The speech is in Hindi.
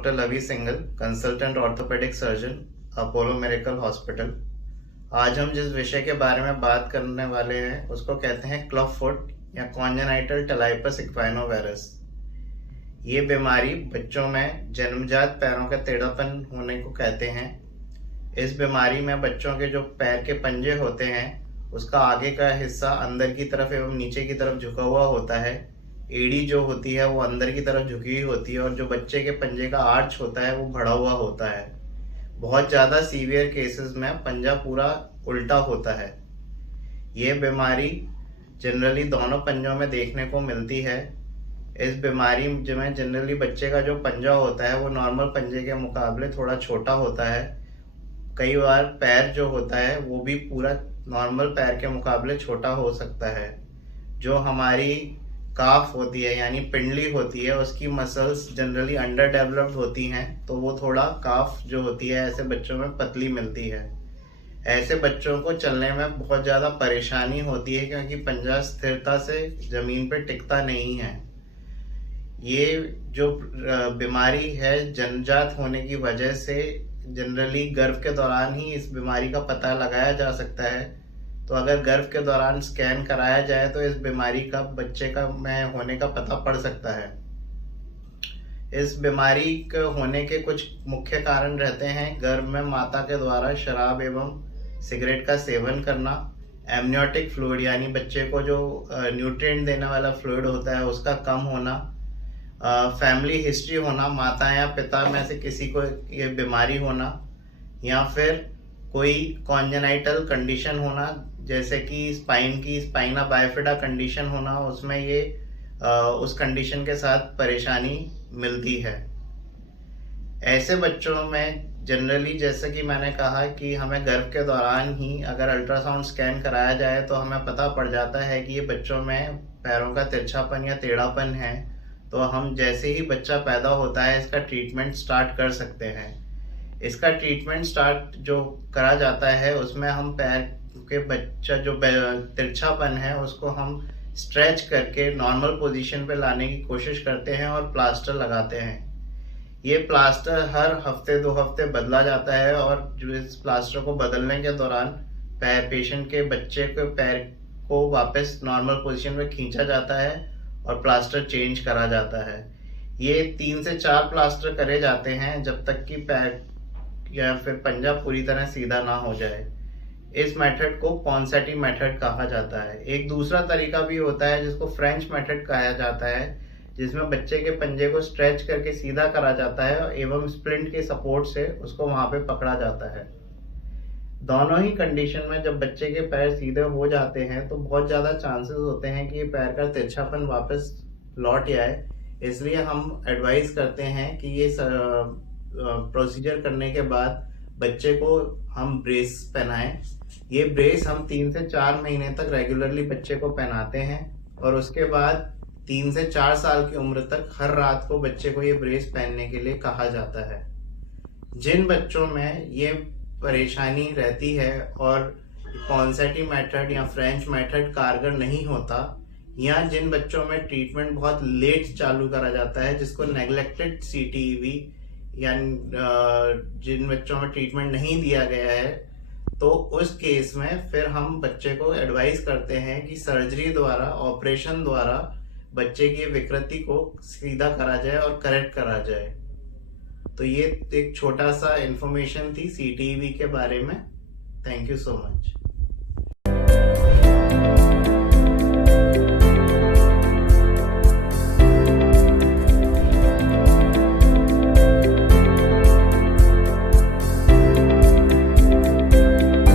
Doctor Lavi Singal, consultant orthopedic surgeon, Apollo medical hospital. आज हम जिस विषय के बारे में बात करने वाले हैं उसको कहते हैं क्लब फुट या कॉन्जेनाइटल टलाइपस इक्वाइनोवायरस। ये बीमारी बच्चों में जन्मजात पैरों का टेढ़ापन होने को कहते हैं। इस बीमारी में बच्चों के जो पैर के पंजे होते हैं उसका आगे का हिस्सा अंदर की तरफ एवं नीचे की तरफ झुका हुआ होता है। एड़ी जो होती है वो अंदर की तरफ झुकी हुई होती है और जो बच्चे के पंजे का आर्च होता है वो बढ़ा हुआ होता है। बहुत ज़्यादा सीवियर केसेस में पंजा पूरा उल्टा होता है। ये बीमारी जनरली दोनों पंजों में देखने को मिलती है। इस बीमारी में जनरली बच्चे का जो पंजा होता है वो नॉर्मल पंजे के मुकाबले थोड़ा छोटा होता है। कई बार पैर जो होता है वो भी पूरा नॉर्मल पैर के मुकाबले छोटा हो सकता है। जो हमारी काफ होती है यानी पिंडली होती है उसकी मसल्स जनरली अंडर डेवलप्ड होती हैं, तो वो थोड़ा काफ जो होती है ऐसे बच्चों में पतली मिलती है। ऐसे बच्चों को चलने में बहुत ज़्यादा परेशानी होती है क्योंकि पंजा स्थिरता से ज़मीन पे टिकता नहीं है। ये जो बीमारी है जन्मजात होने की वजह से जनरली गर्भ के दौरान ही इस बीमारी का पता लगाया जा सकता है। तो अगर गर्भ के दौरान स्कैन कराया जाए तो इस बीमारी का बच्चे का में होने का पता पड़ सकता है। इस बीमारी के होने के कुछ मुख्य कारण रहते हैं गर्भ में माता के द्वारा शराब एवं सिगरेट का सेवन करना, एमनियोटिक फ्लूइड यानी बच्चे को जो न्यूट्रिएंट देने वाला फ्लूइड होता है उसका कम होना, फैमिली हिस्ट्री होना, माता या पिता में से किसी को ये बीमारी होना, या फिर कोई कॉन्जेनाइटल कंडीशन होना जैसे कि स्पाइना बाइफिडा कंडीशन होना, उसमें ये उस कंडीशन के साथ परेशानी मिलती है। ऐसे बच्चों में जनरली जैसे कि मैंने कहा कि हमें गर्भ के दौरान ही अगर अल्ट्रासाउंड स्कैन कराया जाए तो हमें पता पड़ जाता है कि ये बच्चों में पैरों का तिरछापन या टेढ़ापन है। तो हम जैसे ही बच्चा पैदा होता है इसका ट्रीटमेंट स्टार्ट कर सकते हैं। इसका ट्रीटमेंट स्टार्ट जो करा जाता है उसमें हम पैर के बच्चा जो तिरछापन है उसको हम स्ट्रेच करके नॉर्मल पोजीशन पे लाने की कोशिश करते हैं और प्लास्टर लगाते हैं। ये प्लास्टर हर हफ्ते 2 हफ्ते बदला जाता है और जो इस प्लास्टर को बदलने के दौरान पेशेंट के बच्चे के पैर को वापस नॉर्मल पोजीशन में खींचा जाता है और प्लास्टर चेंज करा जाता है। ये 3 से 4 प्लास्टर करे जाते हैं जब तक कि पैर या फिर पंजा पूरी तरह सीधा ना हो जाए। इस मेथड को पॉन्सेटी मेथड कहा जाता है। एक दूसरा तरीका भी होता है जिसको फ्रेंच मेथड कहा जाता है, जिसमें बच्चे के पंजे को स्ट्रेच करके सीधा करा जाता है एवं स्प्लिंट के सपोर्ट से उसको वहां पे पकड़ा जाता है। दोनों ही कंडीशन में जब बच्चे के पैर सीधे हो जाते हैं तो बहुत ज़्यादा चांसेस होते हैं कि पैर का तिरछापन वापस लौट आए। इसलिए हम एडवाइस करते हैं कि ये प्रोसीजर करने के बाद बच्चे को हम ब्रेस पहनाएं। ये ब्रेस हम 3 से 4 महीने तक रेगुलरली बच्चे को पहनाते हैं और उसके बाद 3 से 4 साल की उम्र तक हर रात को बच्चे को ये ब्रेस पहनने के लिए कहा जाता है। जिन बच्चों में ये परेशानी रहती है और पॉन्सेटी मेथड या फ्रेंच मेथड कारगर नहीं होता, या जिन बच्चों में ट्रीटमेंट बहुत लेट चालू करा जाता है जिसको नेग्लेक्टेड CTEV यानी जिन बच्चों में ट्रीटमेंट नहीं दिया गया है, तो उस केस में फिर हम बच्चे को एडवाइस करते हैं कि सर्जरी द्वारा, ऑपरेशन द्वारा बच्चे की विकृति को सीधा करा जाए और करेक्ट करा जाए। तो ये एक छोटा सा इंफॉर्मेशन थी CTEV के बारे में। Thank you so much.